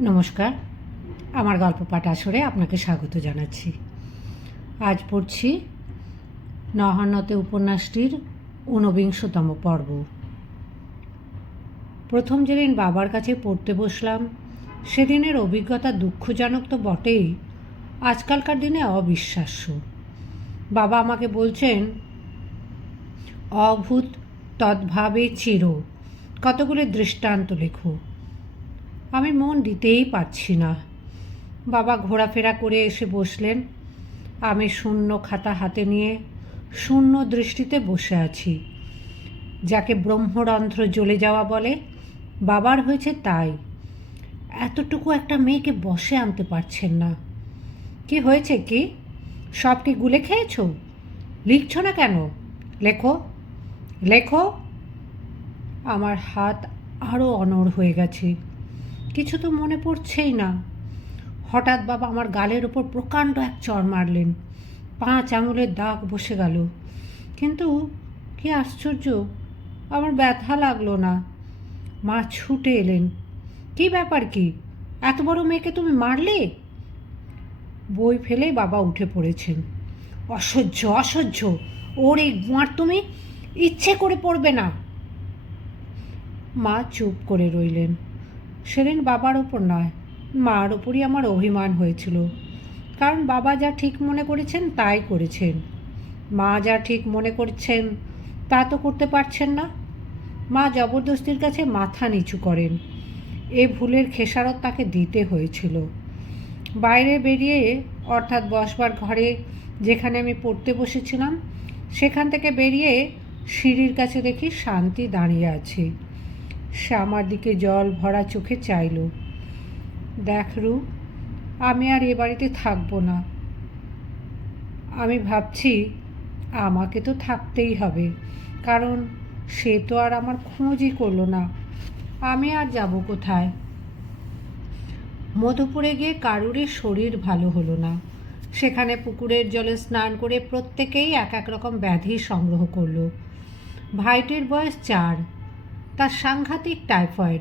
নমস্কার। আমার গল্প পাঠ আসরে আপনাকে স্বাগত জানাচ্ছি। আজ পড়ছি নহান্নতে উপন্যাসটির ঊনবিংশতম পর্ব। প্রথম যেদিন বাবার কাছে পড়তে বসলাম, সেদিনের অভিজ্ঞতা দুঃখজনক তো বটেই, আজকালকার দিনে অবিশ্বাস্য। বাবা আমাকে বলছেন, অভূত তদ্ভাবে চির, কতগুলি দৃষ্টান্ত লেখো। আমি মন দিতেই পারছি না। বাবা ঘোরাফেরা করে এসে বসলেন। আমি শূন্য খাতা হাতে নিয়ে শূন্য দৃষ্টিতে বসে আছি। যাকে ব্রহ্মরন্ধ্র জ্বলে যাওয়া বলে, বাবার হয়েছে তাই। এতটুকু একটা মেয়েকে বসে আনতে পারছেন না। কি হয়েছে কি? সব কি গুলে খেয়েছো? লিখছো না কেন? লেখো। লেখো। আমার হাত আরও অনড় হয়ে গেছে। কিছু তো মনে পড়ছেই না। হঠাৎ বাবা আমার গালের ওপর প্রকাণ্ড এক চর মারলেন। পাঁচ আঙুলের দাগ বসে গেল। কিন্তু কি আশ্চর্য, আমার ব্যথা লাগল না। মা ছুটে এলেন। কি ব্যাপার কি? এত বড় মেয়েকে তুমি মারলে? বই ফেলে বাবা উঠে পড়েছেন। অসহ্য অসহ্য। ওর এই মার তুমি ইচ্ছে করে পড়বে না। মা চুপ করে রইলেন। সেদিন বাবার ওপর নয়, মার ওপরই আমার অভিমান হয়েছিল। কারণ বাবা যা ঠিক মনে করেছেন তাই করেছেন। মা যা ঠিক মনে করছেন তা তো করতে পারছেন না। মা জবরদস্তির কাছে মাথা নিচু করেন। এ ভুলের খেসারত তাকে দিতে হয়েছিল। বাইরে বেরিয়ে, অর্থাৎ বসবার ঘরে যেখানে আমি পড়তে বসেছিলাম, সেখান থেকে বেরিয়ে সিঁড়ির কাছে দেখি শান্তি দাঁড়িয়ে আছে। সে আমার দিকে জল ভরা চোখে চাইল। দেখ রু, আমি আর এ বাড়িতে থাকব না। আমি ভাবছি আমাকে তো থাকতেই হবে, কারণ সে তো আর আমার খোঁজই করল না। আমি আর যাব কোথায়? মধুপুরে গিয়ে কারুরই শরীর ভালো হলো না। সেখানে পুকুরের জলে স্নান করে প্রত্যেকেই এক এক রকম ব্যাধি সংগ্রহ করল। ভাইটির বয়স চার তার সাংঘাতিক টাইফয়েড।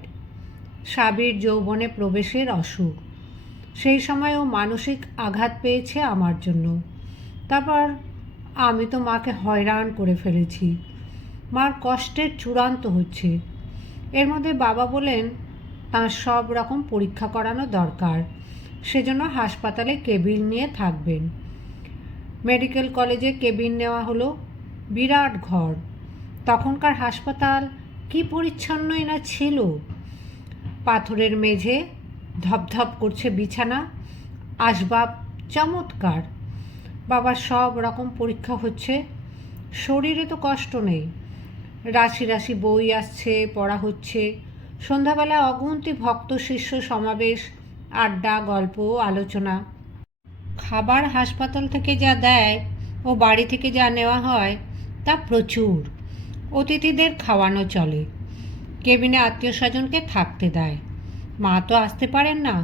সাবির যৌবনে প্রবেশের অসুখ। সেই সময়ও মানসিক আঘাত পেয়েছে আমার জন্য। তারপর আমি তো মাকে হয়রান করে ফেলেছি। মার কষ্টের চূড়ান্ত হচ্ছে। এর মধ্যে বাবা বলেন, তার সব রকম পরীক্ষা করানো দরকার। সেজন্য হাসপাতালে কেবিন নিয়ে থাকবেন। মেডিকেল কলেজে কেবিন নেওয়া হলো বিরাট ঘর। তখনকার হাসপাতাল কি পরিচ্ছন্নই না ছিল। পাথরের মেঝে ধপধপ করছে বিছানা, আসবাব চমৎকার। বাবার সব রকম পরীক্ষা হচ্ছে, শরীরে তো কষ্ট নেই। রাশি রাশি বই আসছে, পড়া হচ্ছে। সন্ধ্যাবেলা অগুন্তি ভক্ত শিষ্য সমাবেশ, আড্ডা, গল্প, আলোচনা। খাবার হাসপাতাল থেকে যা দেয় ও বাড়ি থেকে যা নেওয়া হয় তা প্রচুর। অতিথিদের খাওয়ানো চলে। কেবিনে আত্মীয় স্বজনকে থাকতে দেয়। মা তো আসতে পারেন না।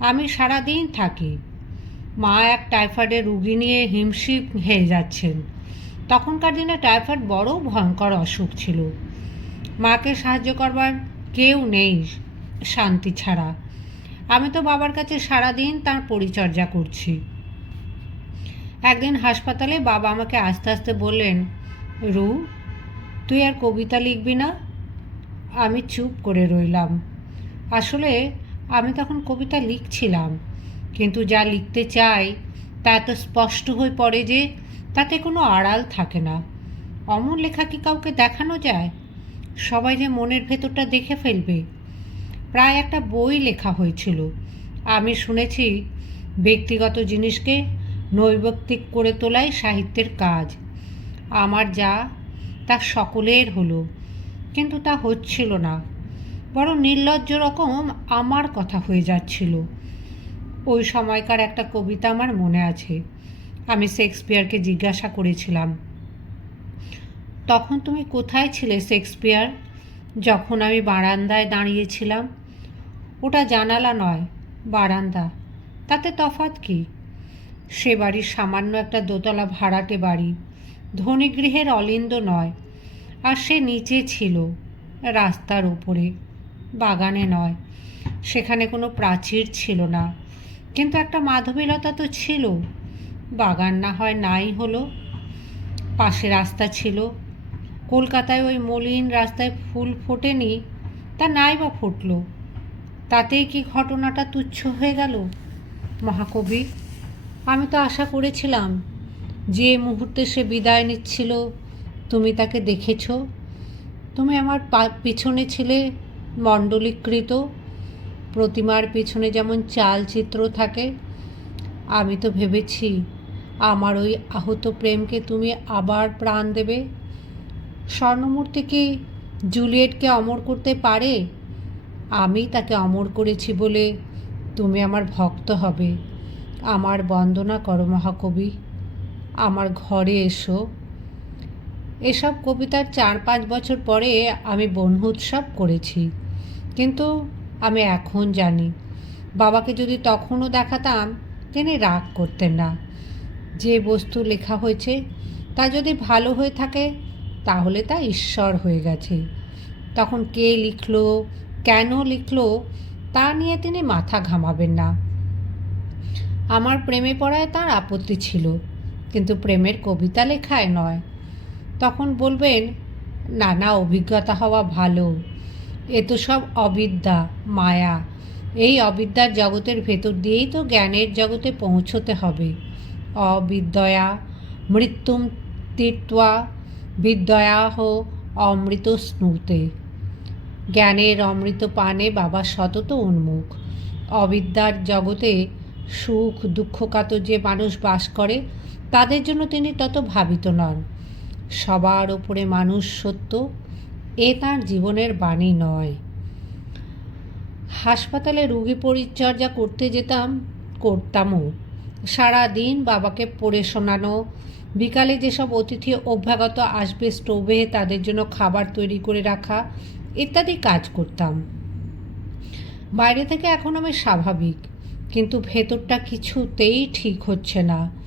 আমি সারা দিন থাকি। মা এক টাইফয়েডের রুগী নিয়ে হিমশিম হয়ে যাচ্ছেন। তখনকার দিনে টাইফয়েড বড় ভয়ঙ্কর অসুখ ছিল। মাকে সাহায্য করবার কেউ নেই শান্তি ছাড়া। আমি তো বাবার কাছে সারাদিন তার পরিচর্যা করছি। একদিন হাসপাতালে বাবা আমাকে আস্তে আস্তে বললেন, রু তুই আর কবিতা লিখবি না? আমি চুপ করে রইলাম। আসলে আমি তখন কবিতা লিখছিলাম, কিন্তু যা লিখতে চাই তা এত স্পষ্ট হয়ে পড়ে যে তাতে কোনো আড়াল থাকে না। অমন লেখা কি কাউকে দেখানো যায়? সবাই যে মনের ভেতরটা দেখে ফেলবে। প্রায় একটা বই লেখা হয়েছিল। আমি শুনেছি ব্যক্তিগত জিনিসকে নৈবক্তিক করে তোলাই সাহিত্যের কাজ। আমার যা তা সকলের হলো, কিন্তু তা হচ্ছিল না। বড় নির্লজ্জ রকম আমার কথা হয়ে যাচ্ছিল। ওই সময়কার একটা কবিতা আমার মনে আছে। আমি শেক্সপিয়ারকে জিজ্ঞাসা করেছিলাম, তখন তুমি কোথায় ছিলে শেক্সপিয়ার? যখন আমি বারান্দায় দাঁড়িয়েছিলাম, ওটা জানালা নয়, বারান্দা। তাতে তফাত কি? সে বাড়ির সামান্য একটা দোতলা ভাড়াটে বাড়ি। ধনীগৃহের অলিন্দ নয়, আর সে নিচে ছিল, রাস্তার উপরে, বাগানে নয়। সেখানে কোনো প্রাচীর ছিল না, কিন্তু একটা মাধবীলতা তো ছিল। বাগান না হয় নাই হলো, পাশে রাস্তা ছিল। কলকাতায় ওই মলিন রাস্তায় ফুল ফোটেনি, তা নাই বা ফুটলো। তাতেই কি ঘটনাটা তুচ্ছ হয়ে গেল? মহাকবি, আমি তো আশা করেছিলাম যে মুহূর্তে সে বিদায় নিচ্ছিল, তুমি তাকে দেখেছ? তুমি আমার পিছনে ছিলে মণ্ডলীকৃত। প্রতিমার পিছনে যেমন চালচিত্র থাকে, আমি তো ভেবেছি আমার ওই আহত প্রেমকে তুমি আবার প্রাণ দেবে। স্বর্ণমূর্তি কি জুলিয়েটকে অমর করতে পারে? আমি তাকে অমর করেছি বলে তুমি আমার ভক্ত হবে। আমার বন্দনা করো মহাকবি। আমার ঘরে এসো। এসব কবিতার চার পাঁচ বছর পরে আমি বন্ধু উৎসব করেছি। কিন্তু আমি এখন জানি, বাবাকে যদি তখনও দেখাতাম, তিনি রাগ করতেন না। যে বস্তু লেখা হয়েছে, তা যদি ভালো হয়ে থাকে, তাহলে তা ঈশ্বর হয়ে গেছে। তখন কে লিখলো, কেন লিখল, তা নিয়ে তিনি মাথা ঘামাবেন না। আমার প্রেমে পড়ায় তার আপত্তি ছিল। কিন্তু প্রেমের কবিতা লেখায় নয়। তখন বলবেন নানা অভিজ্ঞতা হওয়া ভালো। এ তো সব অবিদ্যা, মায়া। এই অবিদ্যার জগতের ভেতর দিয়েই তো জ্ঞানের জগতে পৌঁছতে হবে। অবিদ্যয়া মৃত্যুম তীর্ত্বা বিদ্যয়াহ অমৃত স্নুতে। জ্ঞানের অমৃত পানে বাবা সতত উন্মুখ। অবিদ্যার জগতে সুখ দুঃখকাতর যে মানুষ বাস করে তাদের জন্য তিনি তত ভাবিত নন। সবার ওপরে মানুষ সত্য, এ তাঁর জীবনের বাণী নয়। হাসপাতালে রুগী পরিচর্যা করতে যেতাম, করতামও। সারা দিন বাবাকে পড়ে শোনানো, বিকালে যেসব অতিথি অভ্যাগত আসবে স্টোভে তাদের জন্য খাবার তৈরি করে রাখা ইত্যাদি কাজ করতাম। বাইরে থেকে এখন আমি স্বাভাবিক, কিন্তু ভেতরটা কিছুতেই ঠিক হচ্ছে না।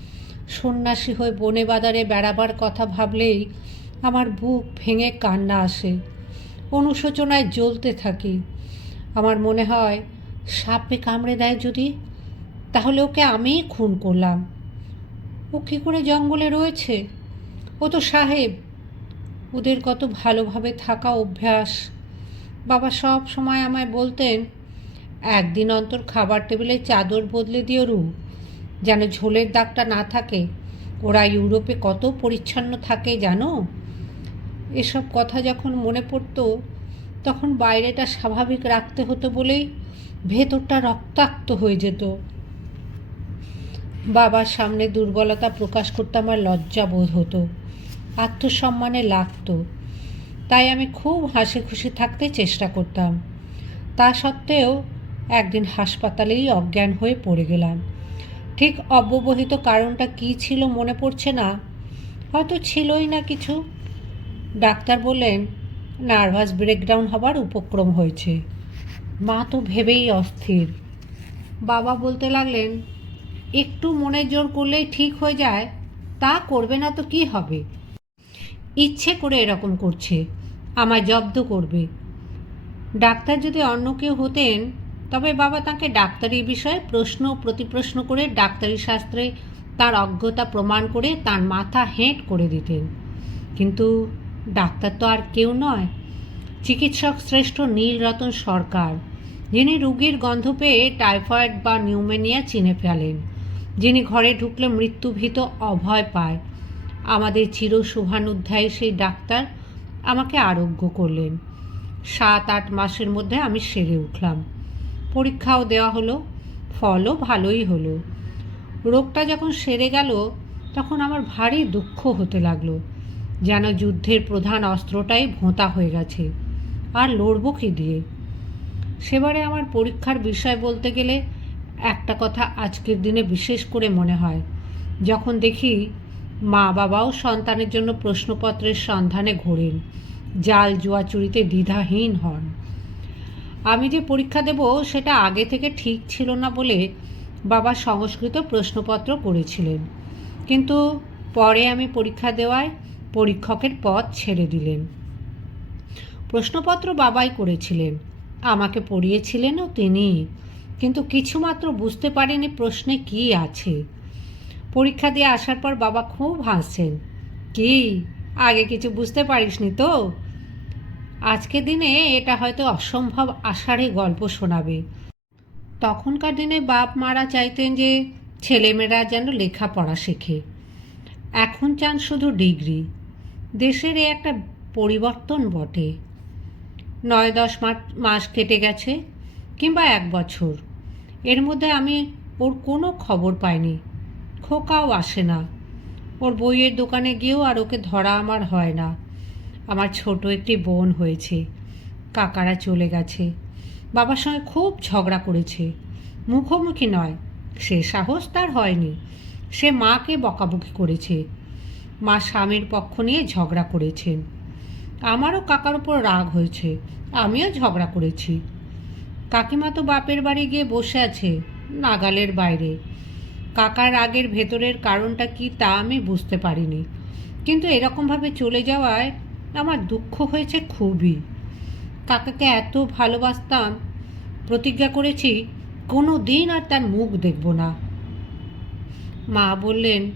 সন্ন্যাসী হয়ে বনে বাজারে বেড়াবার কথা ভাবলেই আমার বুক ভেঙে কান্না আসে। অনুশোচনায় জ্বলতে থাকি। আমার মনে হয়, সাপে কামড়ে দেয় যদি, তাহলে ওকে আমিই খুন করলাম। ও কী করে জঙ্গলে রয়েছে? ও তো সাহেব। ওদের কত ভালোভাবে থাকা অভ্যাস। বাবা সব সময় আমায় বলতেন, একদিন অন্তর খাবার টেবিলে চাদর বদলে দিও রু যেন ঝোলের দাগটা না থাকে। ওরা ইউরোপে কত পরিচ্ছন্ন থাকে জানো? এসব কথা যখন মনে পড়তো, তখন বাইরেটা স্বাভাবিক রাখতে হতো বলেই ভেতরটা রক্তাক্ত হয়ে যেত। বাবার সামনে দুর্বলতা প্রকাশ করতে আমার লজ্জা বোধ হতো, আত্মসম্মানে লাগতো। তাই আমি খুব হাসি খুশি থাকতে চেষ্টা করতাম। তা সত্ত্বেও একদিন হাসপাতালেই অজ্ঞান হয়ে পড়ে গেলাম। ঠিক অব্যবহিত কারণটা কী ছিল মনে পড়ছে না। হয়তো ছিলই না কিছু। ডাক্তার বললেন, নার্ভাস ব্রেকডাউন হবার উপক্রম হয়েছে। মা তো ভেবেই অস্থির। বাবা বলতে লাগলেন, একটু মনে জোর করলেই ঠিক হয়ে যায়, তা করবে না তো কি হবে? ইচ্ছে করে এরকম করছে, আমায় জব্দ করবে। ডাক্তার যদি অন্য কেউ হতেন তবে বাবা তাকে ডাক্তারি বিষয়ে প্রশ্ন প্রতিপ্রশ্ন করে ডাক্তারি শাস্ত্রে তার অজ্ঞতা প্রমাণ করে তার মাথা হেঁট করে দিতেন। কিন্তু ডাক্তার তো আর কেউ নয়। চিকিৎসক শ্রেষ্ঠ নীলরতন সরকার, যিনি রুগীর গন্ধ পেয়ে টাইফয়েড বা নিউমোনিয়া চিনে ফেলেন, যিনি ঘরে ঢুকলে মৃত্যুভীত অভয় পায়। আমাদের চির শুভানুধ্যায়ী সেই ডাক্তার আমাকে আরোগ্য করলেন। সাত আট মাসের মধ্যে আমি সেরে উঠলাম। পরীক্ষাও দেওয়া হলো, ফলও ভালোই হলো। রোগটা যখন সেরে গেল, তখন আমার ভারী দুঃখ হতে লাগল, যেন যুদ্ধের প্রধান অস্ত্রটাই ভোঁতা হয়ে গেছে, আর লড়ব কি দিয়ে? সেবারে আমার পরীক্ষার বিষয় বলতে গেলে একটা কথা আজকের দিনে বিশেষ করে মনে হয়। যখন দেখি মা বাবাও সন্তানের জন্য প্রশ্নপত্রের সন্ধানে ঘোরেন জাল জুয়াচুরিতে দ্বিধাহীন হন। আমি যে পরীক্ষা দেব সেটা আগে থেকে ঠিক ছিল না বলে বাবা সংস্কৃত প্রশ্নপত্র করেছিলেন। কিন্তু পরে আমি পরীক্ষা দেওয়ায় পরীক্ষকের পদ ছেড়ে দিলেন। প্রশ্নপত্র বাবাই করেছিলেন। আমাকে পড়িয়েছিলেনও তিনি। কিন্তু কিছুমাত্র বুঝতে পারেনি প্রশ্নে কি আছে। পরীক্ষা দিয়ে আসার পর বাবা খুব হাসছেন। কি? আগে কিছু বুঝতে পারিসনি তো? আজকে দিনে এটা হয়তো অসম্ভব আষাঢ়ে গল্প শোনাবে। তখনকার দিনে বাপ মারা চাইতেন যে ছেলেমেয়েরা যেন লেখাপড়া শেখে। এখন চান শুধু ডিগ্রি। দেশের এ একটা পরিবর্তন বটে। নয় দশ মাস- কেটে গেছে কিংবা এক বছর। এর মধ্যে আমি ওর কোনো খবর পাইনি। খোকাও আসে না। ওর বইয়ের দোকানে গিয়েও আর ওকে ধরা আমার হয় না। আমার ছোট একটি বোন হয়েছে। কাকারা চলে গেছে। বাবার সঙ্গে খুব ঝগড়া করেছে। মুখোমুখি নয়। সে সাহস তার হয়নি। সে মাকে বকাবকি করেছে। মা স্বামীর পক্ষ নিয়ে ঝগড়া করেছেন আমারও কাকার উপর রাগ হয়েছে। আমিও ঝগড়া করেছি। কাকিমা তো বাপের বাড়ি গিয়ে বসে আছে, নাগালের বাইরে। কাকার রাগের ভেতরের কারণটা কি তা আমি বুঝতে পারিনি। কিন্তু এরকমভাবে চলে যাওয়ায় আমার দুঃখ হয়েছে খুবই। কাকাকে এত ভালোবাসতাম, প্রতিজ্ঞা করেছি কোনো দিন আর তার মুখ দেখব না। মা বললেন,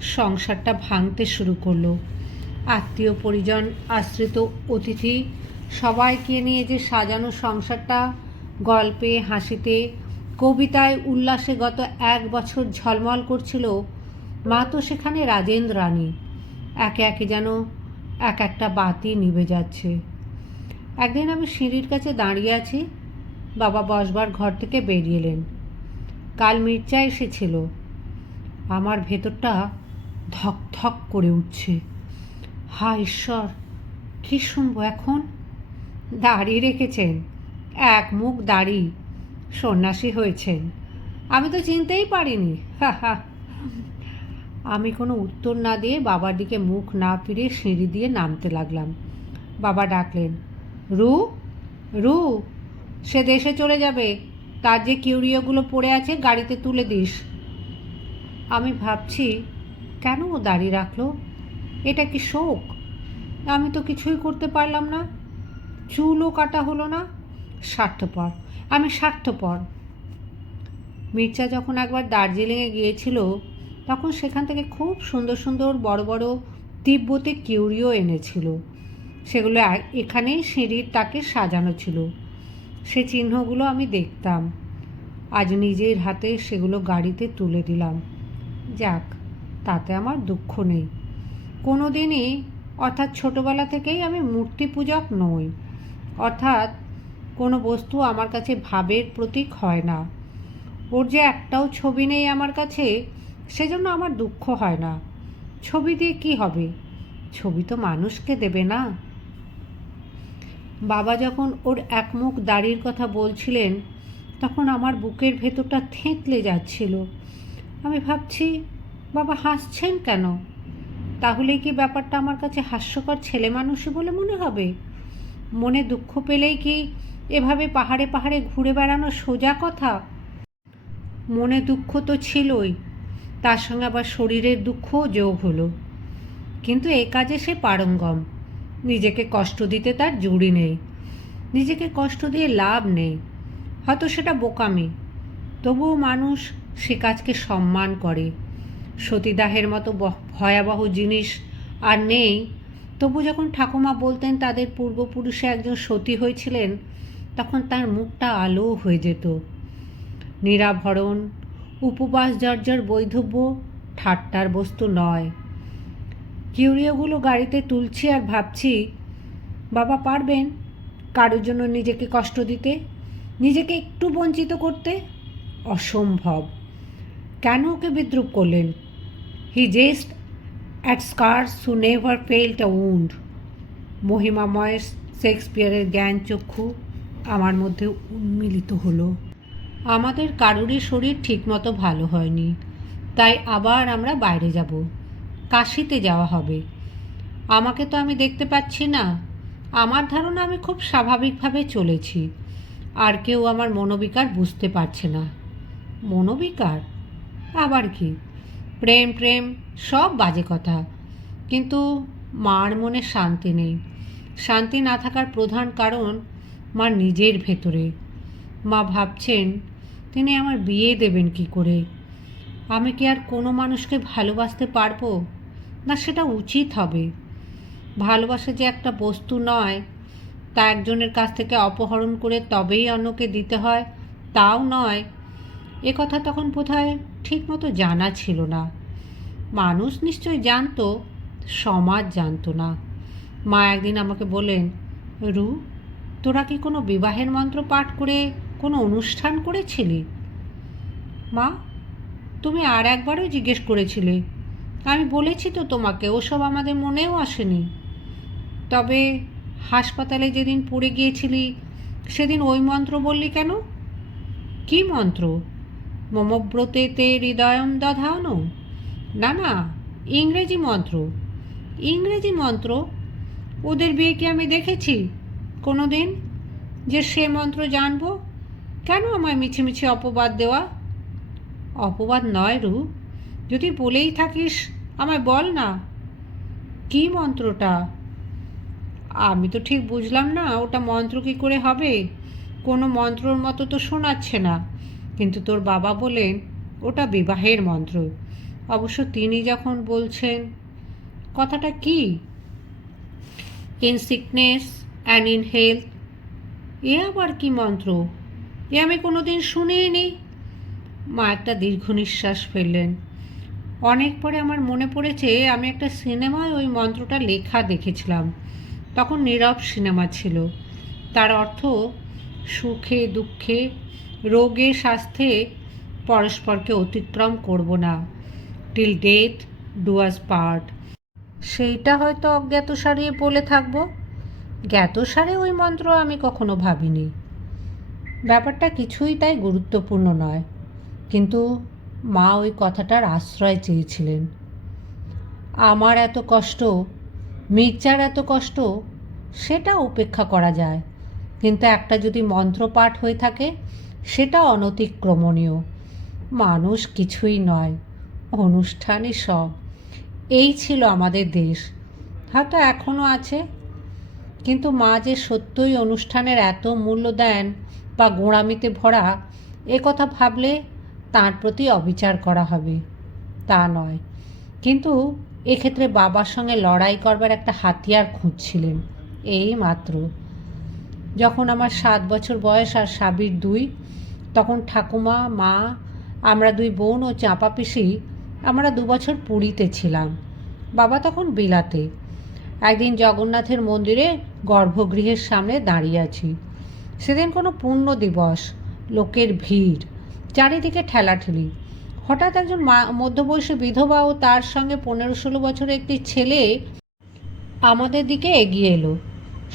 সংসারটা ভাঙতে শুরু করল। আত্মীয় পরিজন, আশ্রিত অতিথি, সবাইকে নিয়ে যে সাজানো সংসারটা, গল্পে, হাসিতে, কবিতায় উল্লাসে গত এক বছর ঝলমল করছিল, মা তো সেখানে রাজেন্দ্র রানী। একে একে যেন এক একটা বাতি নিভে যাচ্ছে। একদিন আমি সিঁড়ির কাছে দাঁড়িয়ে আছি, বাবা বসবার ঘর থেকে বেরিয়ে এলেন। কাল মির্জা এসেছিল। আমার ভেতরটা ধক ধক করে উঠছে। হা, ঈশ্বর, কী শুনব এখন? দাড়ি রেখেছেন, এক মুখ দাড়ি, সন্ন্যাসী হয়েছেন। আমি তো চিনতেই পারিনি, হা হা। আমি কোনো উত্তর না দিয়ে বাবার দিকে মুখ না ফিরে সিঁড়ি দিয়ে নামতে লাগলাম। বাবা ডাকলেন, রু রু, সে দেশে চলে যাবে। তার যে কিউরিওগুলো পড়ে আছে গাড়িতে তুলে দিস। আমি ভাবছি, কেন ও দাঁড়িয়ে রাখল? এটা কি শোক? আমি তো কিছুই করতে পারলাম না। চুলও কাটা হলো না। স্বার্থপর, আমি স্বার্থপর। মির্জা যখন একবার দার্জিলিংয়ে গিয়েছিল তখন সেখান থেকে খুব সুন্দর সুন্দর বড় বড় তিব্বতে কিউরিও এনেছিল। সেগুলো এখানেই সিঁড়ির তাকে সাজানো ছিল। সে চিহ্নগুলো আমি দেখতাম। আজ নিজের হাতে সেগুলো গাড়িতে তুলে দিলাম। যাক, তাতে আমার দুঃখ নেই। কোনো দিনই অর্থাৎ ছোটোবেলা থেকেই আমি মূর্তি পূজক নই। অর্থাৎ, কোনো বস্তু আমার কাছে ভাবের প্রতীক হয় না। ওর যে একটাও ছবি নেই আমার কাছে সেজন্য আমার দুঃখ হয় না। ছবি দিয়ে কি হবে? ছবি তো মানুষকে দেবে না। বাবা যখন ওর একমুখ দাড়ির কথা বলছিলেন, তখন আমার বুকের ভেতরটা থেঁতলে যাচ্ছিল। আমি ভাবছি, বাবা, হাসছেন কেন? তাহলে কি ব্যাপারটা আমার কাছে হাস্যকর ছেলে মানুষই বলে মনে হবে? মনে দুঃখ পেলেই কি এভাবে পাহাড়ে পাহাড়ে ঘুরে বেড়ানো সোজা কথা? মনে দুঃখ তো ছিলই তার সঙ্গে আবার শরীরের দুঃখও যোগ হলো। কিন্তু এ কাজে সে পারঙ্গম। নিজেকে কষ্ট দিতে তার জুড়ি নেই। নিজেকে কষ্ট দিয়ে লাভ নেই। হয়তো সেটা বোকামি। তবুও মানুষ সে কাজকে সম্মান করে। সতীদাহের মতো ভয়াবহ জিনিস আর নেই। তবু যখন ঠাকুমা বলতেন তাদের পূর্বপুরুষে একজন সতী হয়েছিলেন, তখন তার মুখটা আলো হয়ে যেত। নিরাভরণ উপবাস জর্জর বৈধব্য, ঠাট্টার বস্তু নয় কিউরিওগুলো গাড়িতে তুলছি আর ভাবছি, বাবা পারবেন? কারোর জন্য নিজেকে কষ্ট দিতে? নিজেকে একটু বঞ্চিত করতে? অসম্ভব। কেন ওকে বিদ্রুপ করলেন? He jests at scars who never felt a wound. মহিমাময় শেক্সপিয়ারের জ্ঞান চক্ষু আমার মধ্যে উন্মিলিত হলো। আমাদের কারোরই শরীর ঠিকমতো ভালো হয়নি। তাই আবার আমরা বাইরে যাব। কাশিতে যাওয়া হবে। আমাকে তো আমি দেখতে পাচ্ছি না। আমার ধারণা আমি খুব স্বাভাবিকভাবে চলেছি। আর কেউ আমার মনোবিকার বুঝতে পারছে না। মনোবিকার? আবার কি? প্রেম প্রেম, সব বাজে কথা। কিন্তু মার মনে শান্তি নেই। শান্তি না থাকার প্রধান কারণ মা নিজের ভেতরে। মা ভাবছেন তিনি আমার বিয়ে দেবেন কি করে? আমি কি আর কোনো মানুষকে ভালোবাসতে পারব? না, সেটা উচিত হবে। ভালোবাসা যে একটা বস্তু নয়, তা একজনের কাছ থেকে অপহরণ করে তবেই অন্যকে দিতে হয়, তাও নয়। এ কথা তখন বোধহয় ঠিকমতো জানা ছিল না। মানুষ নিশ্চয় জানতো, সমাজ জানতো না। মা একদিন আমাকে বলেন রু, তোরা কি কোনো বিবাহের মন্ত্র পাঠ করে কোনো অনুষ্ঠান করেছিলে? মা, তুমি আর একবারও জিজ্ঞেস করেছিলে। আমি বলেছি তো তোমাকে, ওসব আমাদের মনেও আসেনি। তবে হাসপাতালে যেদিন পড়ে গিয়েছিলি, সেদিন ওই মন্ত্র বললি কেন? কি মন্ত্র? মমব্রতে তে হৃদয়ম দধানো। না না, ইংরেজি মন্ত্র। ইংরেজি মন্ত্র? ওদের বিয়ে কি আমি দেখেছি কোনো দিন যে সে মন্ত্র জানব? কেন আমায় মিছিমিছি অপবাদ দেওয়া? অপবাদ নয় রু যদি বলেই থাকিস, আমায় বল না। কি মন্ত্রটা? আমি তো ঠিক বুঝলাম না, ওটা মন্ত্র কী করে হবে? কোনো মন্ত্রর মতো তো শোনাচ্ছে না। কিন্তু তোর বাবা বলেন, ওটা বিবাহের মন্ত্র। অবশ্য তিনি যখন বলছেন, কথাটা কি? In sickness and in health এ আবার কি মন্ত্র? এ আমি কোনোদিন শুনিই নি মা একটা দীর্ঘ নিঃশ্বাস ফেললেন। অনেক পরে আমার মনে পড়েছে, আমি একটা সিনেমায় ওই মন্ত্রটা লেখা দেখেছিলাম। তখন নীরব সিনেমা ছিল। তার অর্থ, সুখে, দুঃখে, রোগে, স্বাস্থ্যে পরস্পরকে অতিক্রম করব না। Till death do us part. সেইটা হয়তো অজ্ঞাতসারে বলে থাকব। জ্ঞাতসারে ওই মন্ত্র আমি কখনো ভাবিনি। ব্যাপারটা কিছুই তাই গুরুত্বপূর্ণ নয়। কিন্তু মা ওই কথাটার আশ্রয় চেয়েছিলেন। আমার এত কষ্ট, মির্জার এত কষ্ট, সেটা উপেক্ষা করা যায়। কিন্তু একটা যদি মন্ত্রপাঠ হয়ে থাকে, সেটা অনতিক্রমণীয়। মানুষ কিছুই নয় অনুষ্ঠানই সব। এই ছিল আমাদের দেশ। হয়তো এখনও আছে। কিন্তু মা যে সত্যই অনুষ্ঠানের এত মূল্য দেন বা গোঁড়ামিতে ভরা, এ কথা ভাবলে তার প্রতি অবিচার করা হবে। তা নয়। কিন্তু এক্ষেত্রে বাবার সঙ্গে লড়াই করবার একটা হাতিয়ার খুঁজছিলেন, এই মাত্র। যখন আমার সাত বছর বয়স আর সাবির দুই, তখন ঠাকুমা, মা, আমরা দুই বোন ও চাঁপা পিসি, আমরা দু বছর পুরীতে ছিলাম। বাবা তখন বিলাতে। একদিন জগন্নাথের মন্দিরে গর্ভগৃহের সামনে দাঁড়িয়ে আছি। সেদিন কোনো পূর্ণ দিবস, লোকের ভিড়, চারিদিকে ঠেলাঠেলি। হঠাৎ একজন মধ্যবয়সী বিধবা ও তার সঙ্গে পনেরো ষোলো বছরের একটি ছেলে আমাদের দিকে এগিয়ে এলো।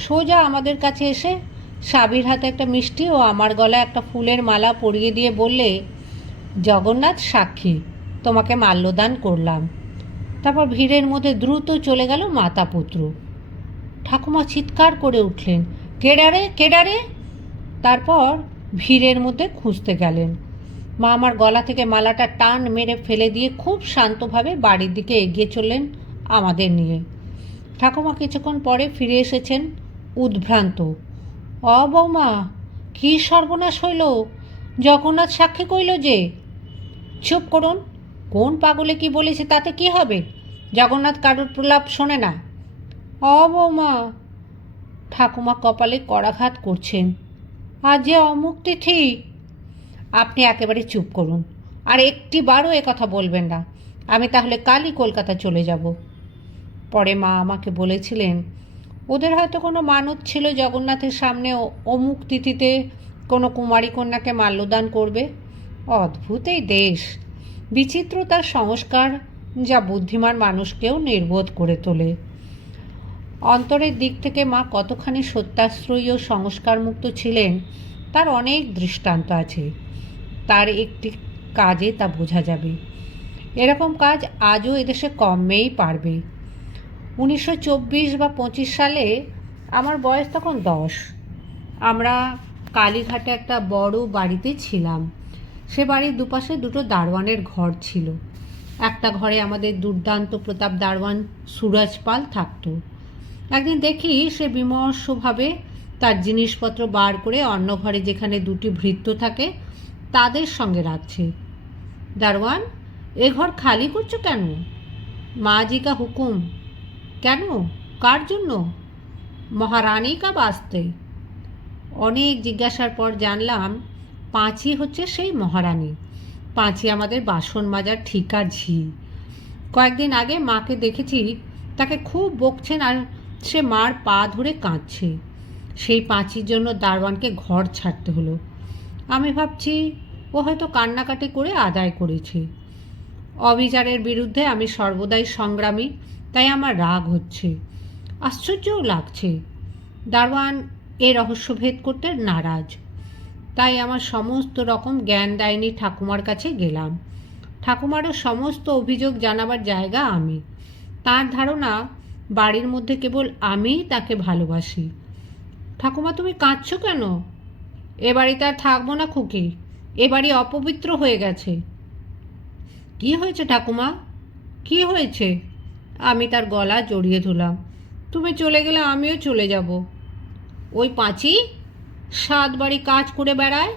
সোজা আমাদের কাছে এসে সাবির হাতে একটা মিষ্টি ও আমার গলায় একটা ফুলের মালা পরিয়ে দিয়ে বললে, জগন্নাথ সাক্ষী, তোমাকে মাল্যদান করলাম। তারপর ভিড়ের মধ্যে দ্রুত চলে গেল মাতা পুত্র। ঠাকুমা চিৎকার করে উঠলেন কেডারে কেডারে তারপর ভিড়ের মধ্যে খুঁজতে গেলেন। মা আমার গলা থেকে মালাটা টান মেরে ফেলে দিয়ে খুব শান্তভাবে বাড়ির দিকে এগিয়ে চললেন আমাদের নিয়ে। ঠাকুমা কিছুক্ষণ পরে ফিরে এসেছেন উদ্ভ্রান্ত। অ বৌমা, কী সর্বনাশ হইল? জগন্নাথ সাক্ষী কইল যে চুপ করুন, কোন পাগলে কি বলেছে তাতে কি হবে? জগন্নাথ কারুর প্রলাপ শোনে না। অ বৌমা, ঠাকুমা কপালে করাঘাত করছেন। আজ যে অমুক তিথি। আপনি একেবারে চুপ করুন, আর একটি বারও কথা বলবেন না। আমি তাহলে কালই কলকাতা চলে যাব। পরে মা আমাকে বলেছিলেন, ওদের হয়তো কোনো মানত ছিল জগন্নাথের সামনে অমুক তিথিতে কোনো কুমারী কন্যাকে মাল্যদান করবে? অদ্ভুত এই দেশ। বিচিত্র তার সংস্কার যা বুদ্ধিমান মানুষকেও নির্বোধ করে তোলে। অন্তরের দিক থেকে মা কতখানি সত্যাশ্রয়ী ও সংস্কারমুক্ত ছিলেন, তার অনেক দৃষ্টান্ত আছে। তার একটি কাজে তা বোঝা যাবে। এরকম কাজ আজও এদেশে কমেই পারবে। উনিশশো চব্বিশ বা পঁচিশ সালে আমার বয়স তখন দশ। আমরা কালীঘাটে একটা বড় বাড়িতে ছিলাম। সে বাড়ির দুপাশে দুটো দারোয়ানের ঘর ছিল। একটা ঘরে আমাদের দুর্দান্ত প্রতাপ দারোয়ান, সুরজ পাল থাকতো। একদিন দেখি সে বিমর্ষভাবে তার জিনিসপত্র বার করে অন্য ঘরে যেখানে দুটি ভৃত্য থাকে, তাদের সঙ্গে রাখছে। দারোয়ান, এ ঘর খালি করছ কেন? মাজি কা হুকুম। কেন? কার জন্য? মহারানী কা বাস্তে। অনেক জিজ্ঞাসার পর জানলাম, পাঁচি হচ্ছে সেই মহারানী। পাঁচি আমাদের বাসন মাজার ঠিকা ঝি। কয়েকদিন আগে মাকে দেখেছি, তাকে খুব বকছেন আর সে মার পা ধরে কাঁদছে। সেই পাঁচির জন্য দারোয়ানকে ঘর ছাড়তে হলো। আমি ভাবছি, ও হয়তো কান্নাকাটি করে আদায় করেছে। অবিচারের বিরুদ্ধে আমি সর্বদাই সংগ্রামী, তাই আমার রাগ হচ্ছে। আশ্চর্যও লাগছে। দারোয়ান এ রহস্য ভেদ করতে নারাজ। তাই আমার সমস্ত রকম জ্ঞান দেয়নি ঠাকুমার কাছে গেলাম। ঠাকুমারও সমস্ত অভিযোগ জানাবার জায়গা আমি। তার ধারণা বাড়ির মধ্যে কেবল আমিই তাকে ভালোবাসি। ঠাকুমা, তুমি কাঁদছো কেন? এ বাড়িতে আর থাকব না খুকি। এ বাড়ি অপবিত্র হয়ে গেছে। কি হয়েছে ঠাকুমা? কি হয়েছে? আমি তার গলা জড়িয়ে ধরলাম। তুমি চলে গেলে আমিও চলে যাব। ওই পাঁচি, সাত বাড়ি কাজ করে বেড়ায়।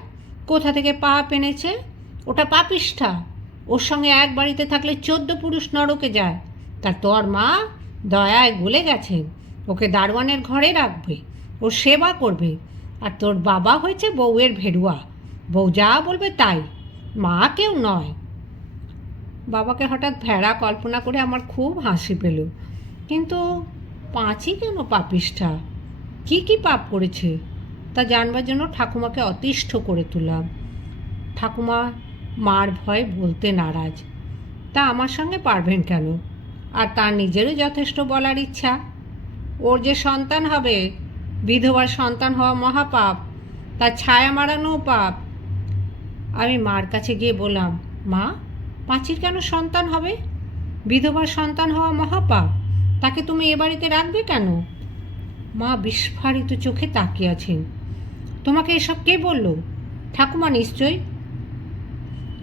কোথা থেকে পা পেনেছে ওটা পাপিষ্ঠা। ওর সঙ্গে এক বাড়িতে থাকলে চোদ্দ পুরুষ নরকে যায়। তার তোর মা? দয়ায় গলে গেছে। ওকে দারোয়ানের ঘরে রাখবে। ওর সেবা করবে। আর তোর বাবা হয়েছে বউয়ের ভেড়ুয়া। বউ যা বলবে তাই। মা কেউ নয়। বাবাকে হঠাৎ ভেড়া কল্পনা করে আমার খুব হাসি পেল। কিন্তু পাঁচই কেন পাপিষ্ঠা? কি কি পাপ করেছে? তা জানবার জন্য ঠাকুমাকে অতিষ্ঠ করে তুললাম। ঠাকুমা মার ভয় বলতে নারাজ। তা আমার সঙ্গে পারবেন কেন? আর তার নিজেরও যথেষ্ট বলার ইচ্ছা। ওর যে সন্তান হবে, বিধবার সন্তান হওয়া মহাপাপ, তার ছায়া মারানো পাপ। আমি মার কাছে গিয়ে বললাম, মা, পাঁচির কেন সন্তান হবে? বিধবার সন্তান হওয়া মহাপাপ, তাকে তুমি এ বাড়িতে রাখবে কেন? মা বিস্ফারিত চোখে তাকিয়ে আছেন। তোমাকে এসব কে বলল? ঠাকুমা নিশ্চয়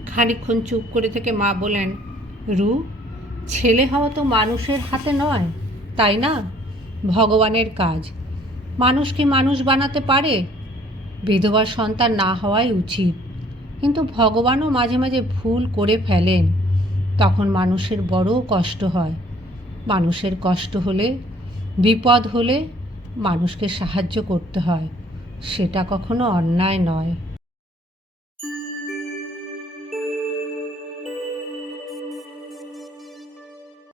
খানিক্ষণ চুপ করে থেকে মা বলেন রু ছেলে হওয়া তো মানুষের হাতে নয়, তাই না? ভগবানের কাজ। মানুষ কি মানুষ বানাতে পারে? বিধবা সন্তান না হওয়াই উচিত। কিন্তু ভগবানও মাঝে মাঝে ভুল করে ফেলেন। তখন মানুষের বড় কষ্ট হয়। মানুষের কষ্ট হলে, বিপদ হলে মানুষকে সাহায্য করতে হয়। সেটা কখনো অন্যায় নয়।